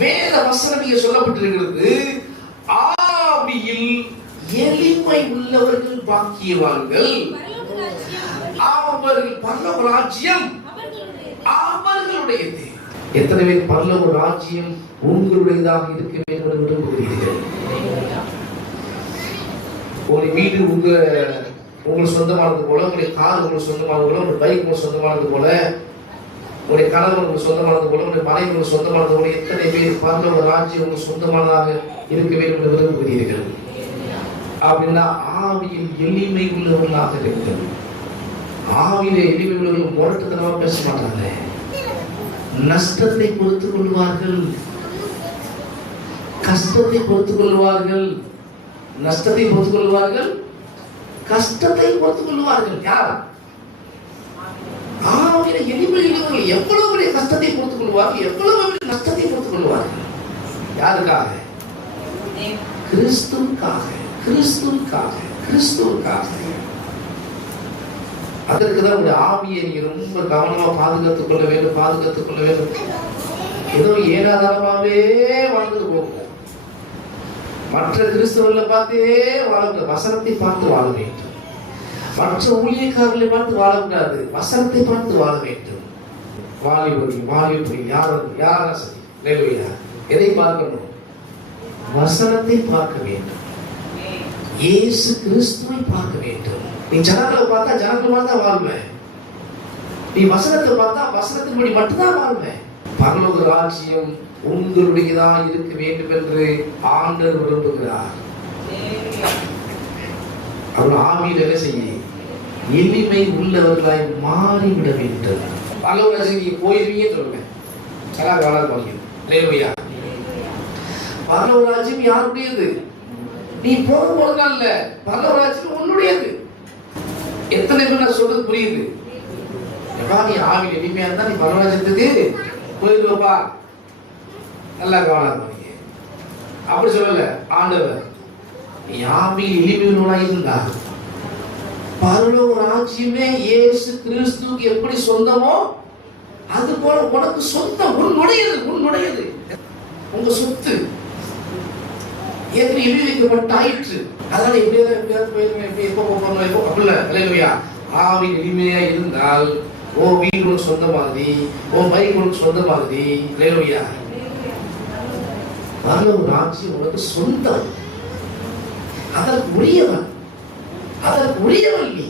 வேத வசனம் இங்கே சொல்லப்பட்டிருக்கிறது, ஆவியில் எளிமை உள்ளவர்கள் பாக்கியவான்கள், அவர்கள் பரலோக ராஜ்யம் அவர்களுடையது. எத்தனை பேர் பரலோக ராஜ்யம் உங்களுடையதாக இருக்க வேண்டும் என்று விரும்புகிறீர்கள்? ஒரு வீடு உங்களுக்கு சொந்தமானது போல, உங்களுடைய கார் உங்களுக்கு சொந்தமானது போல, உங்களுடைய பைக் உங்களுக்கு சொந்தமானது போல, உங்களுடைய கணவர் உங்களுக்கு சொந்தமானது போல, உங்களுடைய மனைவி உங்களுக்கு சொந்தமானது போல, எத்தனை பேர் பரலோக ராஜ்யம் உங்களுக்கு சொந்தமானதாக இருக்க வேண்டும் என்று விரும்புகிறீர்கள்? அப்படின்னா ஆவியில் எளிமை உள்ளவர்களாக இருக்கிறது. ஆவியிலே எளிமை உள்ளவர்கள் முரட்டுத்தனமாக பேச மாட்டாங்க. நஷ்டத்தை பொறுத்துக் கொள்வார்கள், கஷ்டத்தை பொறுத்துக் கொள்வார்கள், நஷ்டத்தை பொறுத்துக் கொள்வார்கள், கஷ்டத்தை பொறுத்துக் கொள்வார்கள். யார்? ஆவியிலே எளிமை உள்ளவர்கள் எவ்வளவு பெரிய கஷ்டத்தை பொறுத்துக் கொள்வார்கள், எவ்வளவு பெரிய நஷ்டத்தை பொறுத்துக் கொள்வார்கள். யாருக்காக? கிறிஸ்துவுக்காக, கிறிஸ்துவுக்காக, கிறிஸ்துவுக்காக. அதற்குதான் உடைய ஆவியை நீங்க ரொம்ப கவனமா பாதுகாத்துக் கொள்ள வேண்டும், பாதுகாத்துக் கொள்ள வேண்டும். ஏதோ ஏனாதாரமாவே வாழ்ந்துட்டு போங்க. மற்ற கிறிஸ்தவர்களை பார்த்தே வாழக்கூடாது, வசனத்தை பார்த்து வாழ வேண்டும். மற்ற ஊழியக்காரர்களை பார்த்து வாழக்கூடாது, வசனத்தை பார்த்து வாழ வேண்டும். வாலிபுரி யாரா சரி, எதை பார்க்கணும்? வசனத்தை பார்க்க வேண்டும், இயேசு கிறிஸ்துவை பார்க்க வேண்டும். நீ ஜனங்களை பார்த்தா ஜனங்கள் மாதிரி தான் வாழ்வேன், நீ வசனத்தை பார்த்தா வசனத்தின்படி மட்டும்தான் வாழ்வேன். பரலோக ராஜ்யம் உங்களுடையதான் இருக்க வேண்டும் என்று ஆண்டவர் விரும்புகிறார். அவர் ஆவியில் என்ன செய்ய? எளிமை உள்ளவர்களாய் மாறிவிட வேண்டும். பரலோக ராஜ்யம் நீங்க போயிருவீங்க சொல்லுங்க, பரலோக ராஜ்யம் யாருடையது? நீ போக போறதா இல்ல, பரலோக ராஜ்யம் உன்னுடையது. எத்தனை பேர் நான் சொல்றது புரியுது? நீ ஆவியில் எளிமையா இருந்தா நீ பரலோக ராஜ்யத்துக்கு போயிடுவப்பா. நல்லா கவனம். அப்படி சொல்லல ஆண்டவர். நீ ஆவியில் எளிமையுள்ளவனாய் இருந்தா பரலோக ராஜ்யமே இயேசு கிறிஸ்துவுக்கு எப்படி சொந்தமோ அது போல உனக்கு சொந்தம், உன்னுடையது, உன்னுடையது, உங்க சொத்து. ஏற்கனவே எழுதி வைக்கப்பட்டாயிற்று. அதனால எப்படியாவது போயிருவேன், எப்படி எப்போ போகணும், எப்போ அப்படி இல்லை. ஆவியில் எளிமையா இருந்தால் உன் வீடு உனக்கு சொந்த மாதிரி, உன் பைக் உனக்கு சொந்த மாதிரி. பரலோக ராஜ்யம் உனக்கு சொந்தம். அதற்கு உரியவன், அதற்கு உரியவன் நீ.